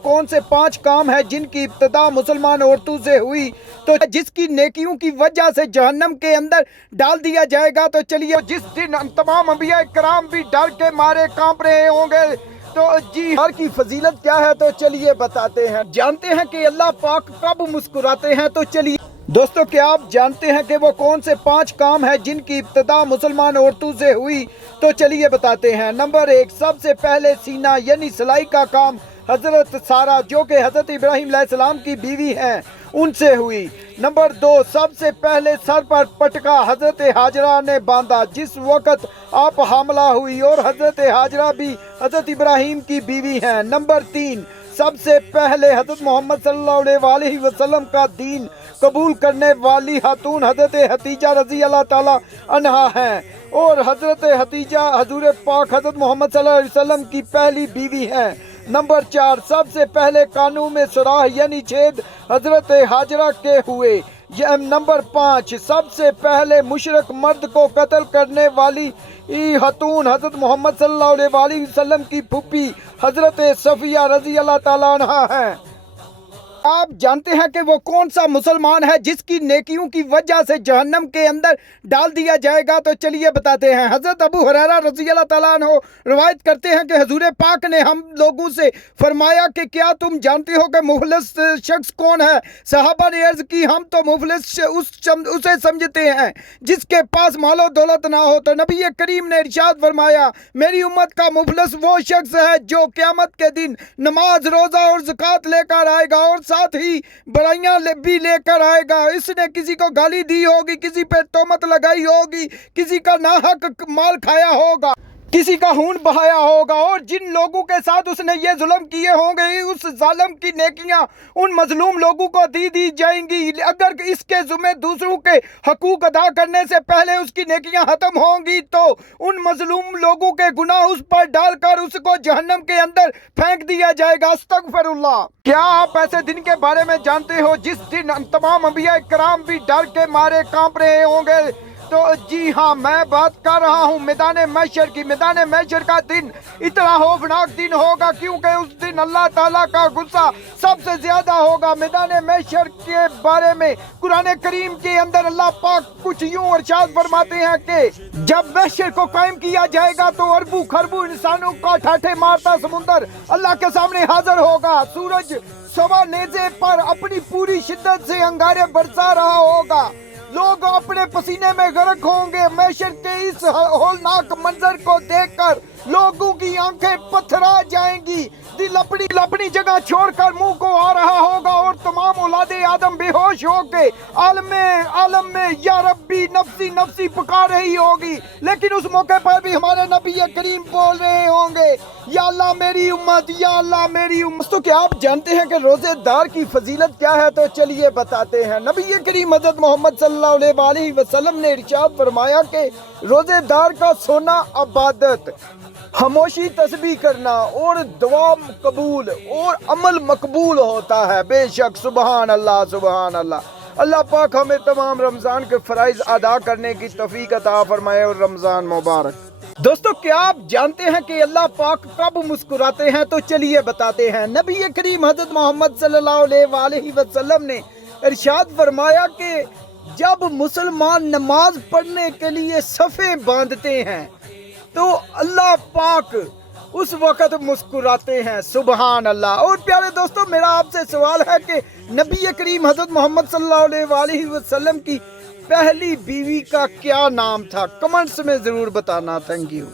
कौन से 5 काम है जिनकी इब्तिदा मुसलमान औरतों से हुई तो जिसकी नेकियों की वजह से जहन्नम के अंदर डाल दिया जाएगा। तो चलिए, जिस दिन तमाम अंबिया कराम भी डर के मारे कांप रहे होंगे, तो जी हर की फजीलत क्या है, तो चलिए बताते हैं। जानते हैं कि अल्लाह पाक कब मुस्कुराते हैं? तो चलिए दोस्तों, क्या आप जानते हैं कि वो कौन से 5 काम है जिनकी इब्तिदा मुसलमान औरतों से हुई? तो चलिए बताते हैं। नंबर 1, सबसे पहले सीना यानी सिलाई का काम हजरत सारा जो कि हजरत इब्राहिम अलैहिस्सलाम की बीवी हैं उनसे हुई। नंबर 2, सबसे पहले सर पर पटका हजरत हाजरा ने बांधा जिस वक़्त आप हामला हुई, और हजरत हाजरा भी हजरत इब्राहिम की बीवी हैं। नंबर 3, सबसे पहले हजरत मोहम्मद सल्लल्लाहु अलैहि वसल्लम का दीन कबूल करने वाली खातून हजरत हतीजा रजी अल्लाह ताला अन्हा हैं, और हजरत हतीजा हजूर पाक हजरत मोहम्मद सल्लल्लाहु अलैहि वसल्लम की पहली बीवी हैं। नंबर 4, सबसे पहले कानून में सुराह यानी छेद हजरत हाजरा के हुए। नंबर 5, सबसे पहले मुशरक मर्द को कत्ल करने वाली खातून हजरत मोहम्मद सल्लल्लाहु अलैहि वसल्लम की फूफी हजरत सफिया रजी अल्लाह ताला अन्हा हैं। आप जानते हैं कि वो कौन सा मुसलमान है जिसकी नेकियों की वजह से जहन्नम के अंदर डाल दिया जाएगा? तो चलिए बताते हैं। हजरत अबू हुरैरा रज़ी अल्लाह ताला अन्हु रवायत करते हैं कि हजूर पाक ने हम लोगों से फरमाया कि क्या तुम जानते हो कि मुफलिस शख्स कौन है? सहाबा ने अर्ज की, हम तो मुफलिस उसे समझते हैं जिसके पास मालो दौलत ना हो। तो नबी करीम ने इरशाद फरमाया, मेरी उम्मत का मुफलिस वो शख्स है जो क़यामत के दिन नमाज, रोज़ा और ज़कात लेकर आएगा और साथ ही बुराइयां भी लेकर आएगा। इसने किसी को गाली दी होगी, किसी पे तोहमत लगाई होगी, किसी का नाहक माल खाया होगा, किसी का खून बहाया होगा, और जिन लोगों के साथ उसने ये जुल्म किए होंगे उस जालिम की नेकियां उन मजलूम लोगों को दी जाएंगी। अगर इसके जुम्मे दूसरों के हकूक अदा करने से पहले उसकी नेकियां खत्म होंगी तो उन मजलूम लोगों के गुनाह उस पर डालकर उसको जहन्नम के अंदर फेंक दिया जाएगा। अस्तगफिरुल्लाह। क्या आप ऐसे दिन के बारे में जानते हो जिस दिन तमाम अंबिया कराम भी डर के मारे कांप रहे होंगे? तो जी हाँ, मैं बात कर रहा हूँ मैदान महशर की। मैदान महशर का दिन इतना खौफनाक दिन होगा क्योंकि उस दिन अल्लाह ताला का गुस्सा सबसे ज्यादा होगा। मैदान महशर के बारे में कुरान करीम के अंदर अल्लाह पाक कुछ यूं इरशाद फरमाते हैं कि जब महशर को कायम किया जाएगा तो अरबों खरबों इंसानों का ठाठे मारता समुंदर अल्लाह के सामने हाजिर होगा। सूरज सवा नेज़े पर अपनी पूरी शिद्दत से अंगारे बरसा रहा होगा। लोग अपने पसीने में गर्क होंगे। महशर के इस होलनाक मंजर को देखकर लोगों की आंखें पथरा जाएंगी, दिल अपनी जगह छोड़कर मुंह को आ रहा होगा, और तमाम औलादे आदम बेहोश होके आलम में या रब्बी नफ्सी नफ्सी पुकार रही होगी। लेकिन उस मौके पर भी हमारे नबी करीम बोल रहे होंगे, या अल्लाह मेरी उम्मत, या अल्लाह मेरी उम्मत। तो क्या आप जानते हैं कि रोजेदार की फजीलत क्या है? तो चलिए बताते हैं। नबी करीम हज़रत मोहम्मद सल्लल्लाहु अलैहि वसल्लम ने इरशाद फरमाया कि रोजेदार का सोना इबादत, खामोशी तस्बीह करना और दुआ कबूल और अमल मकबूल होता है। बेशक सुबहान अल्लाह, सुबहान अल्लाह। अल्लाह पाक हमें तमाम रमज़ान के फ़राइज़ अदा करने की तौफीक अता फरमाए, और रमज़ान मुबारक। दोस्तों, क्या आप जानते हैं कि अल्लाह पाक कब मुस्कुराते हैं? तो चलिए बताते हैं। नबी करीम हज़रत मोहम्मद सल्लल्लाहु अलैहि वसल्लम ने इरशाद फरमाया कि जब मुसलमान नमाज पढ़ने के लिए सफ़े बांधते हैं तो अल्लाह पाक उस वक़्त मुस्कुराते हैं। सुबहान अल्लाह। और प्यारे दोस्तों, मेरा आपसे सवाल है कि नबी करीम हज़रत मोहम्मद सल्लल्लाहु अलैहि वसल्लम की पहली बीवी का क्या नाम था? कमेंट्स में ज़रूर बताना। Thank you.